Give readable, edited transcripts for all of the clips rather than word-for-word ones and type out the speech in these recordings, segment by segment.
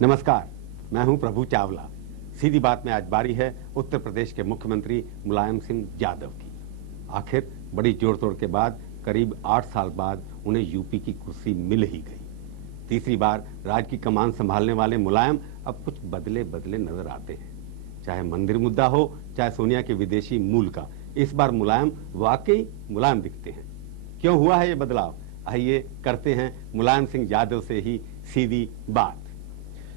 नमस्कार, मैं हूं प्रभु चावला। सीधी बात में आज बारी है उत्तर प्रदेश के मुख्यमंत्री मुलायम सिंह यादव की। आखिर बड़ी जोड़ तोड़ के बाद करीब 8 साल बाद उन्हें यूपी की कुर्सी मिल ही गई। तीसरी बार राज्य की कमान संभालने वाले मुलायम अब कुछ बदले बदले नजर आते हैं। चाहे मंदिर मुद्दा हो, चाहे सोनिया के विदेशी मूल का, इस बार मुलायम वाकई मुलायम दिखते हैं। क्यों हुआ है ये बदलाव? आइए करते हैं मुलायम सिंह यादव से ही सीधी बात।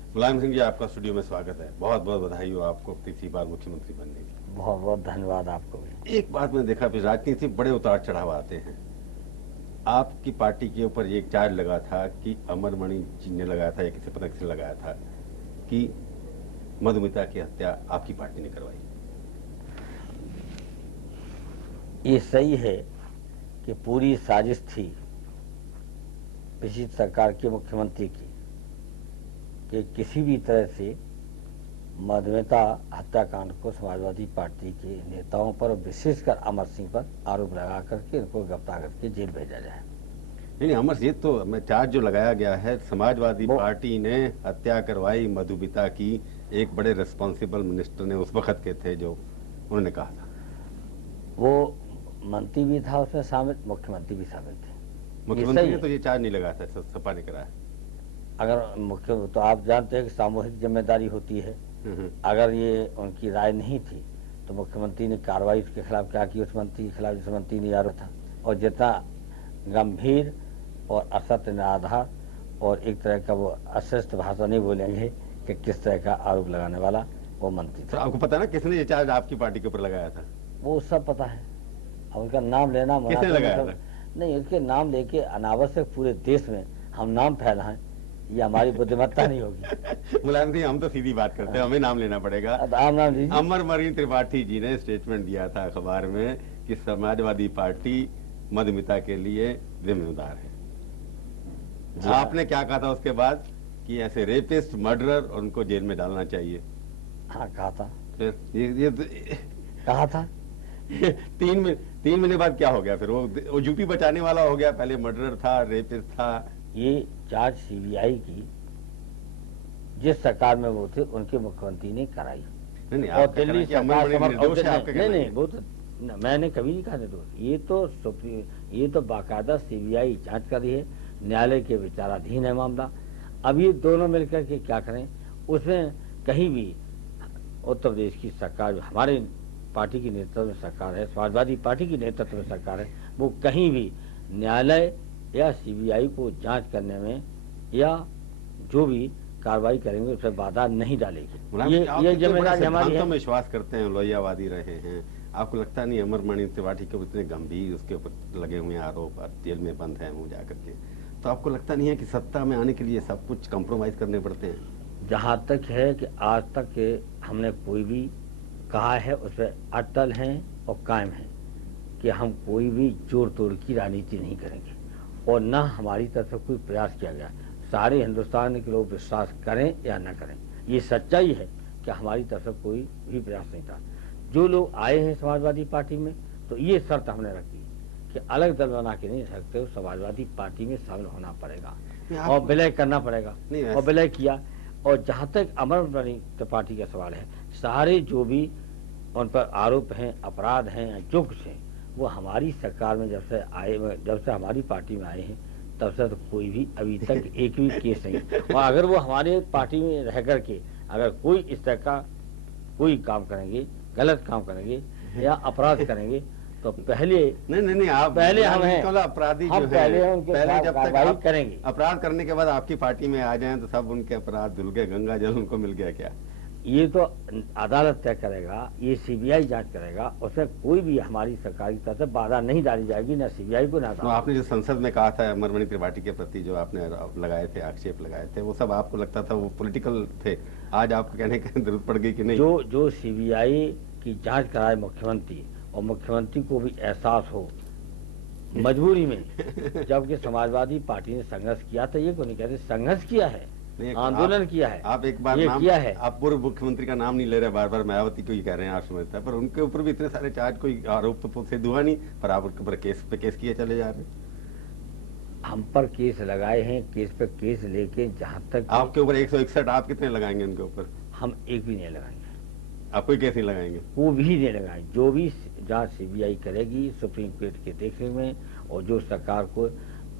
मुलायम सिंह जी, आपका स्टूडियो में स्वागत है। बहुत बहुत बधाई हो आपको तीसरी बार मुख्यमंत्री बनने की। बहुत बहुत धन्यवाद आपको भी। एक बात मैंने देखा, फिर राजनीति में बड़े उतार चढ़ाव आते हैं। आपकी पार्टी के ऊपर एक चार्ज लगा था कि अमरमणि जी ने लगाया था या किसी पता किसी ने लगाया था कि मधुमिता की हत्या आपकी पार्टी ने करवाई। ये सही है कि पूरी साजिश थी पिछली सरकार के मुख्यमंत्री की कि किसी भी तरह से मधुमिता हत्याकांड को समाजवादी पार्टी के नेताओं पर, विशेषकर अमर सिंह पर आरोप लगा करके इनको गिरफ्तार करके जेल भेजा जाए। नहीं, अमर जी, तो मैं चार्ज जो लगाया गया है, समाजवादी पार्टी ने हत्या करवाई मधुमिता की। एक बड़े रिस्पॉन्सिबल मिनिस्टर ने उस वक्त के थे जो उन्होंने कहा था। वो मंत्री भी था उसमें शामिल, मुख्यमंत्री भी शामिल थे। मुख्यमंत्री ने तो ये चार्ज नहीं लगाया था, सपा ने कराया। अगर मुख्य तो आप जानते हैं कि सामूहिक जिम्मेदारी होती है। अगर ये उनकी राय नहीं थी तो मुख्यमंत्री ने कार्रवाई उसके खिलाफ क्या की, उस मंत्री के खिलाफ जिस मंत्री ने आरोप था। और जितना गंभीर और असत्य निराधार और एक तरह का वो अशिष्ट भाषा नहीं बोलेंगे कि किस तरह का आरोप लगाने वाला वो मंत्री था। तो आपको पता है ना किसने ये चार्ज आपकी पार्टी के ऊपर लगाया था? वो सब पता है। अब उनका नाम लेना किसने लगाया था? नहीं, उसके नाम लेके अनावश्यक पूरे देश में हम नाम फैलाएं, ये हमारी बुद्धिमत्ता नहीं होगी। मुलायम सिंह, हम तो सीधी बात करते हैं, हमें नाम लेना पड़ेगा। अमरमणि त्रिपाठी जी ने स्टेटमेंट दिया था अखबार में कि समाजवादी पार्टी मधुमिता के लिए जिम्मेदार है। आपने क्या कहा था उसके बाद? कि ऐसे रेपिस्ट, मर्डरर और उनको जेल में डालना चाहिए। हाँ, कहा था। फिर ये कहा था। 3 महीने बाद क्या हो गया? फिर वो यूपी बचाने वाला हो गया। पहले मर्डरर था, रेपिस्ट था। ये चार्ज सीबीआई की जिस सरकार में वो थे उनके मुख्यमंत्री ने कराई। नहीं, और दिल्ली नहीं, वो तो मैंने कभी नहीं कहा निर्दोष। ये तो बाकायदा सीबीआई जांच कर रही है, न्यायालय के विचाराधीन है मामला। अब ये दोनों मिलकर के क्या करें? उसमें कहीं भी उत्तर प्रदेश की सरकार, हमारे पार्टी की नेतृत्व में सरकार है, समाजवादी पार्टी की नेतृत्व में सरकार है, वो कहीं भी न्यायालय या सीबीआई को जांच करने में या जो भी कार्रवाई करेंगे उसमें बाधा नहीं डालेगी। ये जिम्मेदारी हमारी है। विश्वास करते हैं, लोहियावादी रहे हैं। आपको लगता नहीं अमरमणि त्रिपाठी के इतने गंभीर उसके ऊपर लगे हुए आरोप, जेल में बंद है वो जाकर के, तो आपको लगता नहीं है कि सत्ता में आने के लिए सब कुछ कॉम्प्रोमाइज करने पड़ते हैं? जहाँ तक है कि आज तक हमने कोई भी कहा है उस पर अटल हैं और कायम हैं कि हम कोई भी जोड़ तोड़ की राजनीति नहीं करेंगे और न हमारी तरफ से कोई प्रयास किया गया। सारे हिंदुस्तान के लोग विश्वास करें या न करें, ये सच्चाई है कि हमारी तरफ से कोई भी प्रयास नहीं था। जो लोग आए हैं समाजवादी पार्टी में, तो ये शर्त हमने रखी कि अलग दल बना के नहीं सकते, समाजवादी पार्टी में शामिल होना पड़ेगा और विलय करना पड़ेगा। और विलय किया। और जहाँ तक अमरमणि त्रिपाठी का सवाल है, सारे जो भी उन पर आरोप हैं, अपराध हैं, जो कुछ है, वो हमारी सरकार में जब से हमारी पार्टी में आए हैं तब से तो कोई भी अभी तक एक भी केस नहीं। और अगर वो हमारे पार्टी में रह करके अगर कोई इस तरह का कोई काम करेंगे, गलत काम करेंगे या अपराध करेंगे तो पहले नहीं आप पहले हम हैं अपराधी, हम पहले जब तक आप करेंगे। अपराध करने के बाद आपकी पार्टी में आ जाएं तो सब उनके अपराध धुल गए, गंगा जल उनको मिल गया क्या? ये तो अदालत तय करेगा, ये सीबीआई जांच करेगा, उसमें कोई भी हमारी सरकार की तरफ से बाधा नहीं डाली जाएगी, ना सीबीआई को ना। तो आपने जो संसद में कहा था अमरमणि त्रिपाठी के प्रति जो आपने लगाए थे, आक्षेप लगाए थे, वो सब आपको लगता था वो पॉलिटिकल थे? आज आपको कहने की जरूरत पड़ गई कि नहीं? जो सीबीआई की जांच कराए मुख्यमंत्री, और मुख्यमंत्री को भी एहसास हो मजबूरी में, जबकि समाजवादी पार्टी ने संघर्ष किया था, ये को नहीं कहते संघर्ष किया है, आंदोलन किया है। आप एक बार नाम किया है, आप पूर्व मुख्यमंत्री का नाम नहीं ले रहे, बार बार मायावती को ही कह रहे हैं, आप समझते हैं, पर उनके ऊपर भी इतने सारे चार्ज, कोई आरोप तो सिद्ध हुआ नहीं, पर आप उनके ऊपर केस किए चले जा रहे हैं। हम पर केस लगाए हैं, केस पे केस लेके जहाँ तक आपके ऊपर 161, आप कितने लगाएंगे उनके ऊपर? हम एक भी नहीं लगाएंगे, आप कोई केस नहीं लगाएंगे? वो भी नहीं लगाए। जो भी जांच सीबीआई करेगी सुप्रीम कोर्ट के देखने में, और जो सरकार को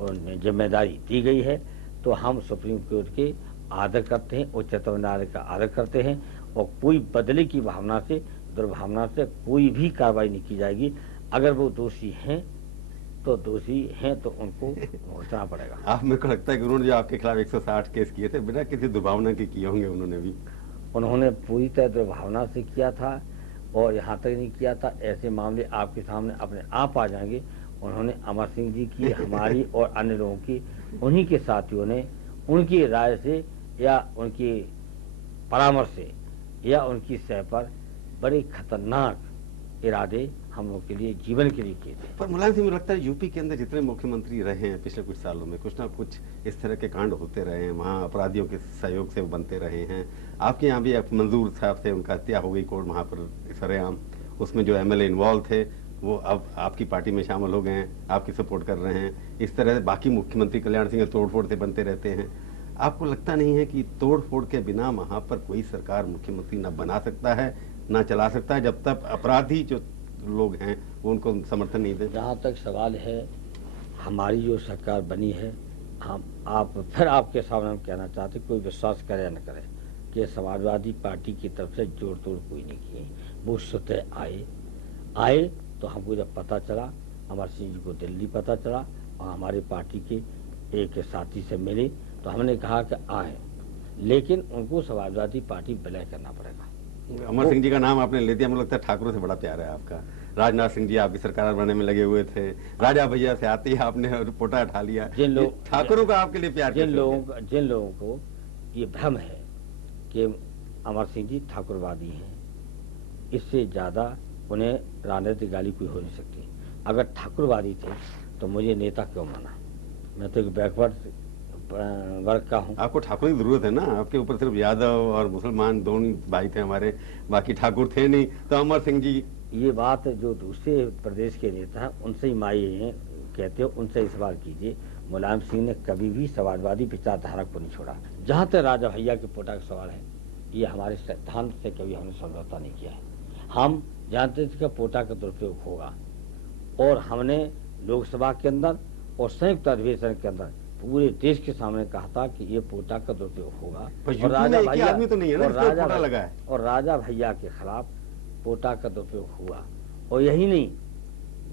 जिम्मेदारी दी गई है, तो हम सुप्रीम कोर्ट के आदर करते हैं, उच्चतम न्यायालय का आदर करते हैं, और कोई बदले की भावना से, दुर्भावना से कोई भी कार्रवाई नहीं की जाएगी। अगर वो दोषी हैं तो दोषी हैं तो उनको भुगतना पड़ेगा। आप, मेरे को लगता है कि उन्होंने जो आपके खिलाफ 160 केस किए थे बिना किसी दुर्भावना के किए होंगे उन्होंने भी। उन्होंने पूरी तरह दुर्भावना से किया था, और यहाँ तक नहीं किया था, ऐसे मामले आपके सामने अपने आप आ जाएंगे। उन्होंने अमर सिंह जी की, हमारी और अन्य लोगों की, उन्हीं के साथियों ने उनकी राय से या उनकी परामर्श से या उनकी सह पर बड़े खतरनाक इरादे हम लोग के लिए, जीवन के लिए किए थे। पर मुलायम सिंह, मुझे लगता है यूपी के अंदर जितने मुख्यमंत्री रहे हैं पिछले कुछ सालों में, कुछ ना कुछ इस तरह के कांड होते रहे हैं, वहाँ अपराधियों के सहयोग से वो बनते रहे हैं। आपके यहाँ भी मंजूर साहब थे, उनका हत्या हो गई कोर्ट वहाँ पर सरेआम, उसमें जो एमएलए इन्वॉल्व थे वो अब आपकी पार्टी में शामिल हो गए हैं, आपकी सपोर्ट कर रहे हैं। इस तरह से बाकी मुख्यमंत्री कल्याण सिंह तोड़फोड़ से बनते रहते हैं। आपको लगता नहीं है कि तोड़फोड़ के बिना वहाँ पर कोई सरकार मुख्यमंत्री न बना सकता है, न चला सकता है, जब तक अपराधी जो लोग हैं वो उनको समर्थन नहीं दें? जहाँ तक सवाल है, हमारी जो सरकार बनी है, हम फिर आपके सामने हम कहना चाहते, कोई विश्वास करे या न करे, कि समाजवादी पार्टी की तरफ से जोड़ तोड़ कोई नहीं किए। वो स्वतः आए तो हमको जब पता चला, अमर सिंह जी को दिल्ली पता चला और हमारे पार्टी के एक साथी से मिले, तो हमने कहा कि आए, लेकिन उनको समाजवादी पार्टी विलय करना पड़ेगा। अमर सिंह जी का नाम आपने ले दिया, मुझे लगता है ठाकुरों से बड़ा प्यार है आपका। राजनाथ सिंह जी आपकी सरकार बनाने में लगे हुए थे, राजा भैया से आते ही आपने पोटा उठा लिया। जिन लोग ठाकुरों का आपके लिए प्यार, जिन लोगों को ये भ्रम है कि अमर सिंह जी ठाकुरवादी हैं, इससे ज्यादा उन्हें राजनीतिक गाली कोई हो नहीं सकती। अगर ठाकुरवादी थे तो मुझे नेता क्यों माना? मैं तो एक बैकवर्ड वर्ग का हूँ। आपको ठाकुर की जरूरत है ना, आपके ऊपर सिर्फ यादव और मुसलमान दोनों भाई थे हमारे, बाकी ठाकुर थे नहीं। तो अमर सिंह जी, ये बात जो दूसरे प्रदेश के नेता हैं उनसे ही माई हैं, कहते हो, उनसे ही सवाल कीजिए। मुलायम सिंह ने कभी भी समाजवादी विचारधारा को नहीं छोड़ा। जहाँ तक राजा भैया के पोटा का सवाल है, ये हमारे सिद्धांत से कभी हमने समझौता नहीं किया है। हम जानते थे कि पोटा का दुरुपयोग होगा, और हमने लोकसभा के अंदर और संयुक्त अधिवेशन के अंदर पूरे देश के सामने कहा था कि ये पोटा का दुरुपयोग होगा। और राजा भैया आदमी तो नहीं है ना, पोटा लगा है, और राजा भैया के खिलाफ पोटा का दुरुपयोग हुआ। और यही नहीं,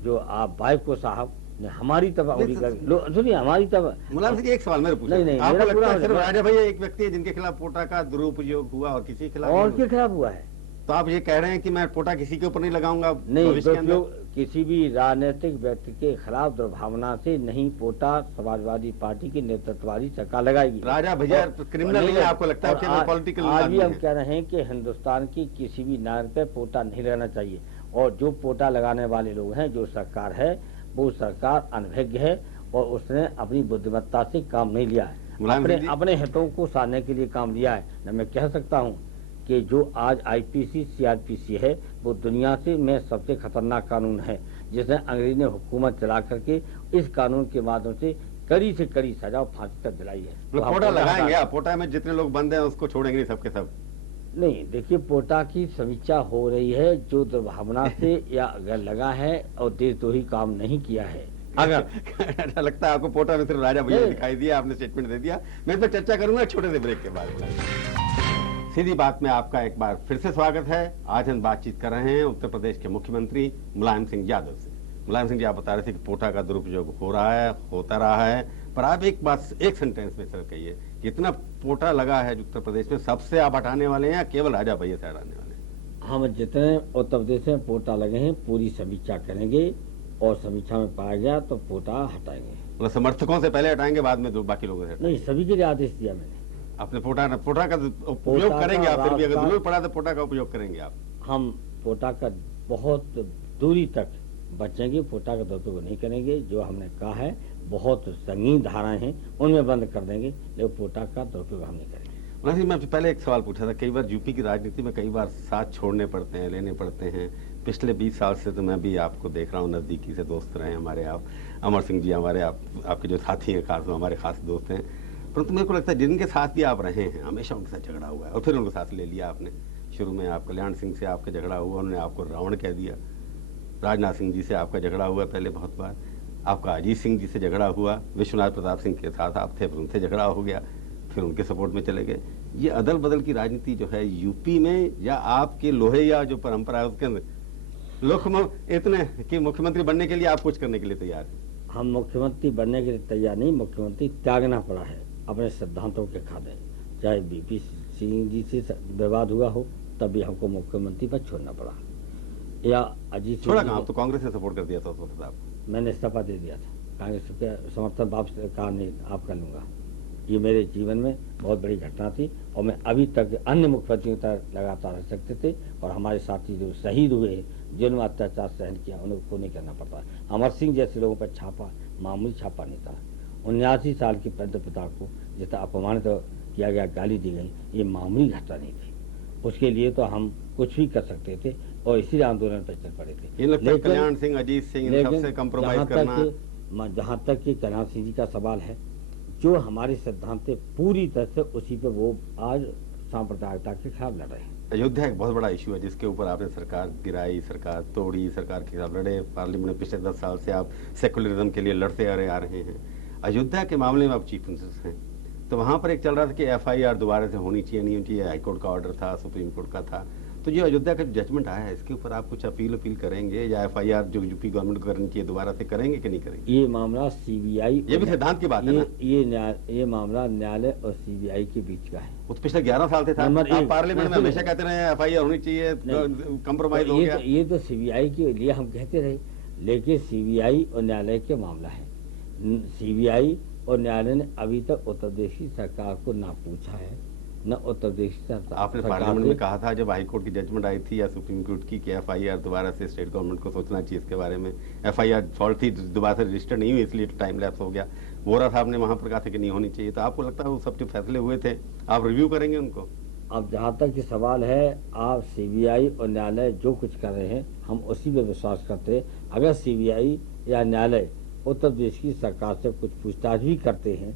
जो आप वाइको साहब ने हमारी तरफ सुनिए, हमारी तरफ। मुलायम सिंह, एक सवाल मेरे पूछा, नहीं, आपको लगता है सिर्फ राजा भैया एक व्यक्ति है जिनके खिलाफ पोटा का दुरुपयोग हुआ और किसी खिलाफ? और के खिलाफ हुआ है। तो आप ये कह रहे हैं कि मैं पोटा किसी के ऊपर नहीं लगाऊंगा? नहीं, किसी भी राजनीतिक व्यक्ति के खिलाफ दुर्भावना से नहीं, पोटा समाजवादी पार्टी की नेतृत्व वाली सरकार लगाएगी। राजा भैया क्रिमिनल नहीं है, आपको लगता है पॉलिटिकल? आज भी हम कह रहे हैं कि हिंदुस्तान की किसी भी नागरिक पे पोटा नहीं लगाना चाहिए, और जो पोटा लगाने वाले लोग हैं, जो सरकार है, वो सरकार अनभिज्ञ है, और उसने अपनी बुद्धिमत्ता से काम नहीं लिया है, अपने हितों को साधने के लिए काम लिया है। न मैं कह सकता हूँ कि जो आज आईपीसी सीआरपीसी है, वो दुनिया से में सबसे खतरनाक कानून है, जिसने अंग्रेज ने हुकूमत चला करके इस कानून के माध्यम से कड़ी से कड़ी सजा और फांसी तक दिलाई है। तो पोटा लगाएंगे आप? पोटा में जितने लोग बंद हैं उसको छोड़ेंगे नहीं, सबके सब? नहीं, देखिए, पोटा की समीक्षा हो रही है, जो दुर्भावना से या अगर लगा है और देशद्रोही काम नहीं किया है। अगर अच्छा लगता है आपको पोटा में सिर्फ राजा भैया दिखाई दिया, आपने स्टेटमेंट दे दिया। मैं इस पर चर्चा करूंगा छोटे से ब्रेक के बाद। सीधी बात में आपका एक बार फिर से स्वागत है। आज हम बातचीत कर रहे हैं उत्तर प्रदेश के मुख्यमंत्री मुलायम सिंह यादव से। मुलायम सिंह जी, आप बता रहे थे कि पोटा का दुरुपयोग हो रहा है, होता रहा है, पर आप एक बात एक सेंटेंस में सर कहिए, कितना पोटा लगा है उत्तर प्रदेश में, सबसे आप हटाने वाले हैं या केवल राजा भैया से हटाने वाले हैं? हम जितने उत्तर प्रदेश में पोटा लगे हैं पूरी समीक्षा करेंगे, और समीक्षा में पाया गया तो पोटा हटाएंगे। मतलब समर्थकों से पहले हटाएंगे, बाद में बाकी लोगों से? नहीं, सभी के लिए आदेश दिया मैंने। अपने पोटा का उपयोग करेंगे आप? फिर भी अगर जरूरत पड़ा तो पोटा का उपयोग करेंगे आप? हम पोटा का बहुत दूरी तक बचेंगे, पोटा का दुरुपयोग नहीं करेंगे। जो हमने कहा है, बहुत संगीन धाराएं हैं, उनमें बंद कर देंगे, लेकिन पोटा का दुरुपयोग हम नहीं करेंगे। मैं आपसे पहले एक सवाल पूछा था, कई बार यूपी की राजनीति में कई बार साथ छोड़ने पड़ते हैं, लेने पड़ते हैं, पिछले 20 साल से तो मैं भी आपको देख रहा हूँ, नज़दीकी से दोस्त रहे हैं हमारे आप। अमर सिंह जी हमारे आपके जो साथी हैं, खास हमारे खास दोस्त हैं। परंतु मेरे को लगता है जिनके साथ भी आप रहे हैं हमेशा उनके साथ झगड़ा हुआ है और फिर उनके साथ ले लिया आपने। शुरू में आप कल्याण सिंह से आपका झगड़ा हुआ, उन्होंने आपको रावण कह दिया। राजनाथ सिंह जी से आपका झगड़ा हुआ पहले बहुत बार। आपका अजीत सिंह जी से झगड़ा हुआ, विश्वनाथ प्रताप सिंह के साथ आप थे, फिर उनसे झगड़ा हो गया, फिर उनके सपोर्ट में चले गए। ये अदल बदल की राजनीति जो है यूपी में, या आपके लोहे या जो परंपरा है उसके अंदर लोग इतने कि मुख्यमंत्री बनने के लिए आप कुछ करने के लिए तैयार हैं? हम मुख्यमंत्री बनने के लिए तैयार नहीं, मुख्यमंत्री त्यागना पड़ा है अपने सिद्धांतों के खाते। चाहे बीपी सिंह जी से विवाद हुआ हो तब भी हमको मुख्यमंत्री पर छोड़ना पड़ा, या अजीत छोड़ा सिंह कहाँ? जी आप तो कांग्रेस ने सपोर्ट कर दिया था उस वक्त आपको। मैंने इस्तीफा दे दिया था, कांग्रेस के समर्थन वापस कहा नहीं आप कर लूँगा। ये मेरे जीवन में बहुत बड़ी घटना थी और मैं अभी तक अन्य मुख्यमंत्रियों तक लगातार रह सकते थे, और हमारे साथी जो शहीद हुए, जिन्होंने अत्याचार सहन किया, उनको नहीं करना पड़ता। अमर सिंह जैसे लोगों पर छापा मामूली छापा नहीं था। 79 साल के वृद्ध पिता को जितना अपमानित किया गया, गाली दी गई, ये मामूली घटना नहीं थी। उसके लिए तो हम कुछ भी कर सकते थे और इसी आंदोलन पर चल पड़े थे। ये लगता है कल्याण सिंह, अजीत सिंह, इन सबसे कंप्रोमाइज करना। जहाँ तक कि कल्याण सिंह जी का सवाल है, जो हमारे सिद्धांत थे पूरी तरह से उसी पे वो आज सांप्रदायिकता के खिलाफ लड़ रहे हैं। अयोध्या एक बहुत बड़ा इशू है जिसके ऊपर आपने सरकार गिराई, सरकार तोड़ी, सरकार के खिलाफ लड़े। पार्लियामेंट में पिछले 10 साल से आप सेकुलरिज्म के लिए लड़ते आ रहे हैं। अयोध्या के मामले में आप चीफ मिनिस्टर हैं, तो वहां पर एक चल रहा था कि FIR दोबारा से होनी चाहिए, नहीं होनी चाहिए। हाईकोर्ट का ऑर्डर था, सुप्रीम कोर्ट का था। तो जो अयोध्या का जजमेंट आया है इसके ऊपर आप कुछ अपील करेंगे, या FIR जो यूपी गवर्नमेंट को करनी चाहिए दोबारा से करेंगे कि नहीं करेंगे? ये मामला CBI, ये भी सिद्धांत की बात है ना। ये मामला न्यायालय और CBI के बीच का है। वो तो पिछले 11 साल से था। आप पार्लियामेंट में हमेशा कहते रहे FIR होनी चाहिए, कंप्रोमाइज हो गया। ये तो CBI के लिए हम कहते रहे, लेकिन CBI और न्यायालय के मामला है। CBI और न्यायालय ने अभी तक उत्तर प्रदेश की सरकार को ना पूछा है, न उत्तर प्रदेश की सरकार। आपने पार्लियामेंट में कहा था जब हाईकोर्ट की जजमेंट आई थी या सुप्रीम कोर्ट की कि FIR दोबारा से स्टेट गवर्नमेंट को सोचना चाहिए इसके बारे में। FIR फॉल्ट थी, दोबारा से रजिस्टर नहीं हुई, इसलिए टाइम लैप्स हो गया। वोरा साहब ने वहां पर कहा था कि नहीं होनी चाहिए। तो आपको लगता है वो सब जो फैसले हुए थे आप रिव्यू करेंगे उनको? अब जहाँ तक कि सवाल है, आप CBI और न्यायालय जो कुछ कर रहे हैं हम उसी पे विश्वास करते हैं। अगर CBI या न्यायालय उत्तर प्रदेश की सरकार से कुछ पूछताछ भी करते हैं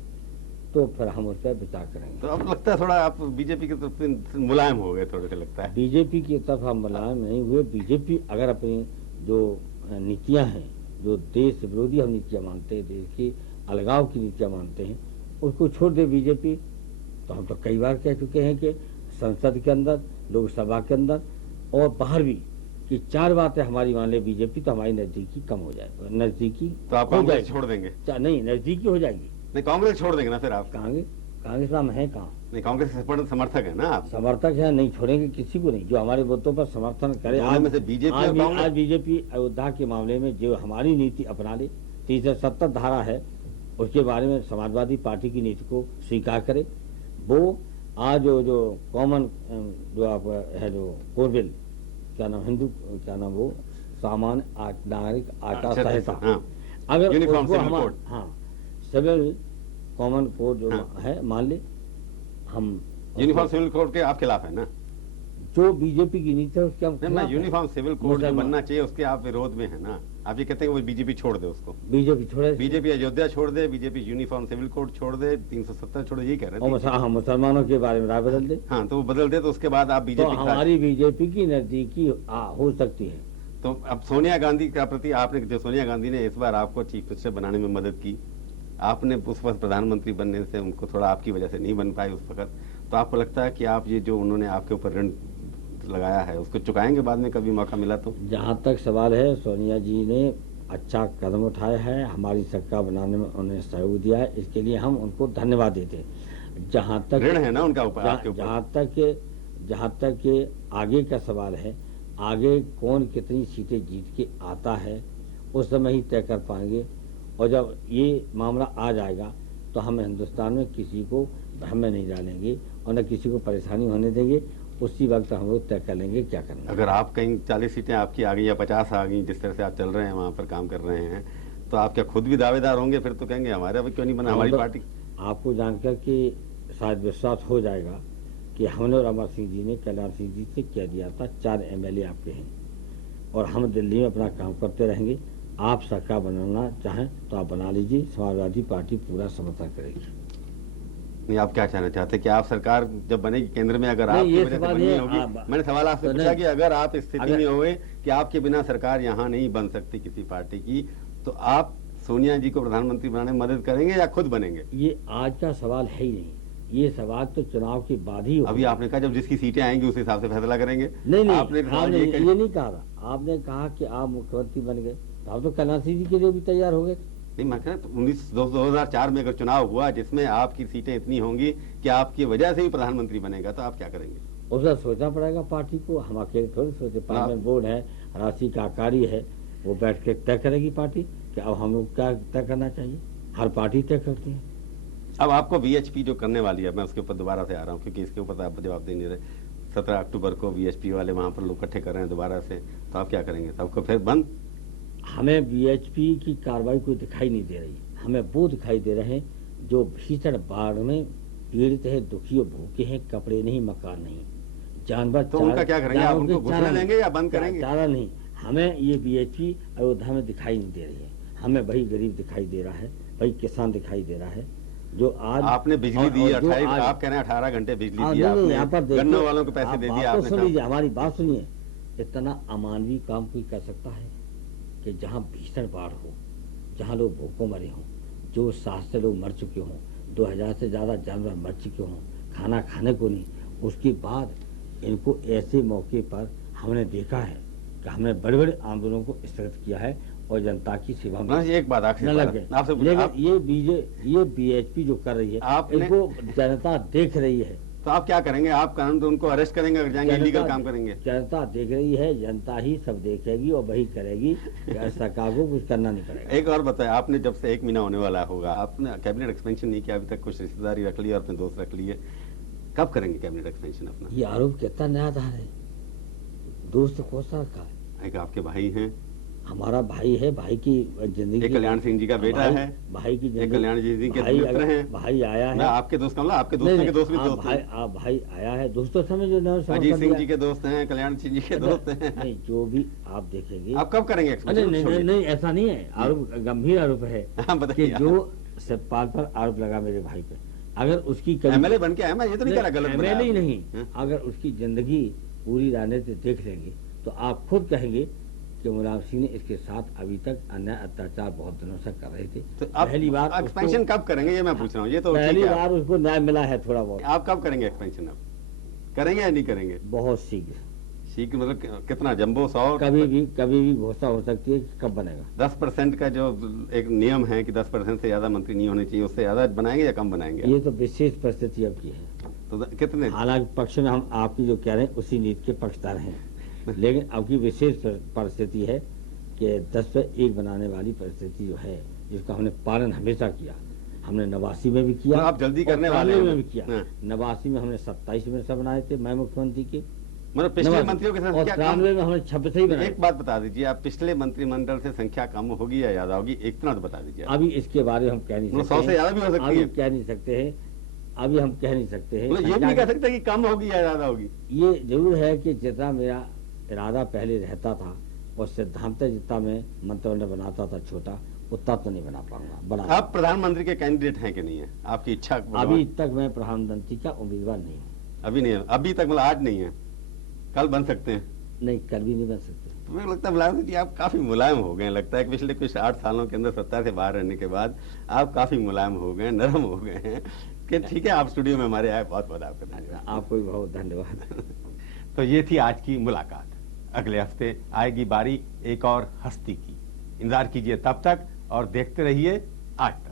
तो फिर हम उस पर विचार करेंगे। तो अब लगता है थोड़ा आप बीजेपी की तरफ से मुलायम हो गए, थोड़े से लगता है। बीजेपी की तरफ हम मुलायम नहीं हुए। बीजेपी अगर अपनी जो नीतियां हैं, जो देश विरोधी हम नीतियां मानते हैं, देश की अलगाव की नीतियां मानते हैं, उसको छोड़ दे बीजेपी। तो हम तो कई बार कह चुके हैं कि संसद के अंदर, लोकसभा के अंदर और बाहर भी, कि 4 बातें हमारी मान ले बीजेपी तो हमारी नजदीकी कम हो जाए, नजदीकी तो आप कांग्रेस छोड़ देंगे? नहीं, नजदीकी हो जाएगी। नहीं, कांग्रेस छोड़ देंगे ना फिर आप? कांग्रेस में हम हैं कहाँ? नहीं, कांग्रेस समर्थक है ना आप? समर्थक है, नहीं छोड़ेंगे किसी को नहीं जो हमारे मुद्दों पर समर्थन करे। आज बीजेपी अयोध्या के मामले में जो हमारी नीति अपना ले, 370 धारा है उसके बारे में समाजवादी पार्टी की नीति को स्वीकार करे। वो आज जो कॉमन जो आप है, जो कोर बिल, क्या नाम, हिंदू क्या नाम, वो सामान्य नागरिक आचार संहिता, अगर uniform civil code, civil common code जो है मान ले, हम यूनिफॉर्म सिविल कोड के आप खिलाफ है ना? जो बीजेपी की नीति है उसके हम यूनिफॉर्म सिविल कोड जो बनना चाहिए उसके आप विरोध में है ना? आप ये कहते हैं कि वो बीजेपी छोड़ दे उसको? बीजेपी छोड़े, बीजेपी अयोध्या छोड़ दे, बीजेपी यूनिफॉर्म सिविल कोड छोड़ दे, 370 छोड़ दे, यही कह रहे हैं। हाँ, मुसलमानों के बारे में राय बदल दे। हाँ, तो वो बदल दे तो उसके बाद आप बीजेपी, तो हमारी बीजेपी की नजदीकी हो सकती है। तो अब सोनिया गांधी का प्रति आपने, जो सोनिया गांधी ने इस बार आपको चीफ मिनिस्टर बनाने में मदद की, आपने उस वक्त प्रधानमंत्री बनने से उनको थोड़ा आपकी वजह से नहीं बन पाए उस वक्त, तो आपको लगता है कि आप ये जो उन्होंने आपके ऊपर ऋण लगाया है उसको चुकाएंगे बाद में कभी मौका मिला तो? जहाँ तक सवाल है, सोनिया जी ने अच्छा कदम उठाया है, हमारी सरकार बनाने में उन्हें सहयोग दिया है, इसके लिए हम उनको धन्यवाद देते हैं। जहाँ तक ऋण है ना उनका ऊपर, आपके ऊपर। जहाँ तक आगे का सवाल है, आगे कौन कितनी सीटें जीत के आता है उस समय ही तय कर पाएंगे। और जब ये मामला आ जाएगा तो हम हिंदुस्तान में किसी को भ्रम में नहीं डालेंगे और न किसी को परेशानी होने देंगे। उसी वक्त हम लोग तय कर लेंगे क्या करना है। अगर आप कहीं 40 सीटें आपकी आ गई या 50 आ गई, जिस तरह से आप चल रहे हैं वहाँ पर काम कर रहे हैं, तो आप क्या खुद भी दावेदार होंगे? फिर तो कहेंगे हमारे अभी क्यों नहीं बना हमारी पार्टी? आपको जानकर कि शायद विश्वास हो जाएगा कि हमने और अमर सिंह जी ने कल्याण सिंह जी से कह दिया था 4 MLA आपके हैं, और हम दिल्ली में अपना काम करते रहेंगे। आप सरकार बनाना चाहें तो आप बना लीजिए, समाजवादी पार्टी पूरा समर्थन करेगी। नहीं, आप क्या कहना चाहते हैं कि आप सरकार जब बनेगी केंद्र में, अगर नहीं, आपकी ये वजह से सवाल बननी ये होगी, मैंने सवाल आपसे तो पूछा नहीं, कि अगर आप इस स्थिति अगर- में हुए कि आपके बिना सरकार यहाँ नहीं बन सकती किसी पार्टी की, तो आप सोनिया जी को प्रधानमंत्री बनाने में मदद करेंगे या खुद बनेंगे? ये आज का सवाल है ही नहीं, ये सवाल तो चुनाव के बाद ही होगा। अभी आपने कहा जब जिसकी सीटें आएंगी उस हिसाब से फैसला करेंगे। नहीं नहीं, आपने सवाल आपने ये ये नहीं कहा। आपने कहा कि आप मुख्यमंत्री बन गए, तो आप तो कल्याण सिंह जी के लिए भी तैयार हो गए। नहीं, मैं कह रहा 2004 में अगर चुनाव हुआ जिसमें आपकी सीटें इतनी होंगी कि आपकी वजह से ही प्रधानमंत्री बनेगा, तो आप क्या करेंगे? उसका सोचना पड़ेगा पार्टी को, हम अकेले थोड़ी सोचे। पार्लियामेंट बोर्ड है, राशि का आकारी है, वो बैठ के तय करेगी पार्टी कि अब हम लोग क्या तय करना चाहिए। हर पार्टी तय करती है। अब आपको वीएचपी जो करने वाली है, मैं उसके ऊपर दोबारा से आ रहा हूँ क्योंकि इसके ऊपर आप जवाब दे नहीं रहे। 17 अक्टूबर को वीएचपी वाले वहां पर लोग इकट्ठे कर रहे हैं दोबारा से, तो आप क्या करेंगे? सबको फिर बंद? हमें बीएचपी की कार्रवाई कोई दिखाई नहीं दे रही। हमें वो दिखाई दे रहे हैं जो भीषण बाढ़ में पीड़ित है, दुखी और भूखे हैं, कपड़े नहीं, मकान नहीं, जानवर। तो उनका क्या करेंगे? आप उनको घुसने देंगे या बंद करेंगे? चारा नहीं। हमें ये बीएचपी अयोध्या में दिखाई नहीं दे रही है। हमें वही गरीब दिखाई दे रहा है, वही किसान दिखाई दे रहा है जो आज आपने बिजली दी 28, आप कह रहे हैं 18 घंटे बिजली दी आपने, गन्नों वालों को पैसे दे दिए आपने। सुन लीजिए, हमारी बात सुनिए। इतना अमानवीय काम कोई कर सकता है कि जहाँ भीषण बाढ़ हो, जहाँ लोग भूखों मरे हों, जो 7 से लोग मर चुके हों, 2000 से ज्यादा जानवर मर चुके हों, खाना खाने को नहीं, उसके बाद इनको ऐसे मौके पर हमने देखा है कि हमने बड़े बड़े आंदोलनों को स्थगित किया है और जनता की सेवा में एक बात आखिरी आपसे, लेकिन ये बीएचपी जो कर रही है इनको जनता देख रही है। तो आप क्या करेंगे? आप कानून तो उनको अरेस्ट करेंगे अगर जाएंगे, इलीगल काम करेंगे। जनता देख रही है, जनता ही सब देखेगी और वही करेगी। सरकार को कुछ करना नहीं पड़ेगा। एक और बताए, आपने जब से 1 महीना होने वाला होगा, आपने कैबिनेट एक्सपेंशन नहीं किया अभी तक, कुछ रिश्तेदारी रख ली और अपने दोस्त रख लिए, कब करेंगे कैबिनेट एक्सपेंशन अपना? ये आरोप कितना न्यायधार है। दोस्त कौन सा का? एक आपके भाई हैं, हमारा भाई है, भाई की जिंदगी, एक कल्याण सिंह जी का बेटा है, भाई की एक कल्याण जी के मित्र हैं। भाई आया है, आपके दोस्त का, आपके दोस्तों के दोस्त भी दोस्त हैं। भाई आया है, दोस्तों समझ लो, अजीत सिंह जी के दोस्त हैं, कल्याण सिंह जी के दोस्त हैं। नहीं, जो भी आप देखेंगे। आप कब करेंगे एक्सपेंशन? नहीं, ऐसा नहीं है। आरोप गंभीर आरोप है कि जो सतपाल पर आरोप लगा मेरे भाई पे, अगर उसकी एमएलए बन के आया, मैं ये तो नहीं कह रहा गलत बनाया। एमएलए नहीं, अगर उसकी जिंदगी पूरी राजनीति देख लेंगे तो आप खुद कहेंगे कि मुलायम सिंह ने इसके साथ अभी तक अन्याय अत्याचार बहुत दिनों से कर रहे थे। तो पहली बार एक्सपेंशन कब करेंगे ये मैं पूछ रहा हूँ। ये तो पहली बार उसको न्याय मिला है थोड़ा बहुत। आप कब करेंगे एक्सपेंशन? अब करेंगे या नहीं करेंगे? बहुत शीघ्र। शीघ्र मतलब कितना? जंबो 100? कभी भी घोषणा हो सकती है कि कब बनेगा। 10% का जो एक नियम है कि 10% से ज्यादा मंत्री नहीं होने चाहिए, उससे ज्यादा बनाएंगे या कम बनाएंगे? ये तो विशेष परिस्थिति अब की है। तो कितने? हालांकि पक्ष में हम आपकी जो कह रहे हैं उसी नीति के पक्षधर हैं, लेकिन अब की विशेष परिस्थिति है कि 10 पे 1 बनाने वाली परिस्थिति जो है, जिसका हमने पालन हमेशा किया। हमने 89 में भी किया, आप जल्दी करने वाले में भी किया। 89 में हमने 27 में सब बनाए थे, मैं मुख्यमंत्री के, मतलब पिछले मंत्रियों के साथ क्या कम? में हमने 26 ही बनाए। एक बात बता दीजिए, आप पिछले मंत्रिमंडल से संख्या कम होगी या ज्यादा होगी, इतना तो बता दीजिए। अभी इसके बारे में हम कह नहीं सकते, 100 से ज्यादा भी हो सकती है। कह नहीं सकते हैं, अभी हम कह नहीं सकते हैं। ये भी नहीं कह सकते कि कम होगी या ज्यादा होगी। ये जरूर है कि जितना मेरा इरादा पहले रहता था और सिद्धांत जितना मैं मंत्रिमंडल बनाता था छोटा, उतना तो नहीं बना पाऊंगा। बड़ा आप प्रधानमंत्री के कैंडिडेट हैं कि नहीं है? आपकी इच्छा? अभी तक मैं प्रधानमंत्री का उम्मीदवार नहीं हूँ। अभी नहीं है? अभी तक मतलब आज नहीं है, कल बन सकते हैं? नहीं, कल भी नहीं बन सकते। तो मुझे लगता है मुलायम जी आप काफी मुलायम हो गए, लगता है कि पिछले कुछ 8 सालों के अंदर सत्ता से बाहर रहने के बाद आप काफी मुलायम हो गए, नरम हो गए हैं। कि ठीक है, आप स्टूडियो में हमारे आए, बहुत बहुत आपका धन्यवाद। आपको भी बहुत धन्यवाद। तो ये थी आज की मुलाकात। अगले हफ्ते आएगी बारी एक और हस्ती की। इंतजार कीजिए तब तक और देखते रहिए आज तक।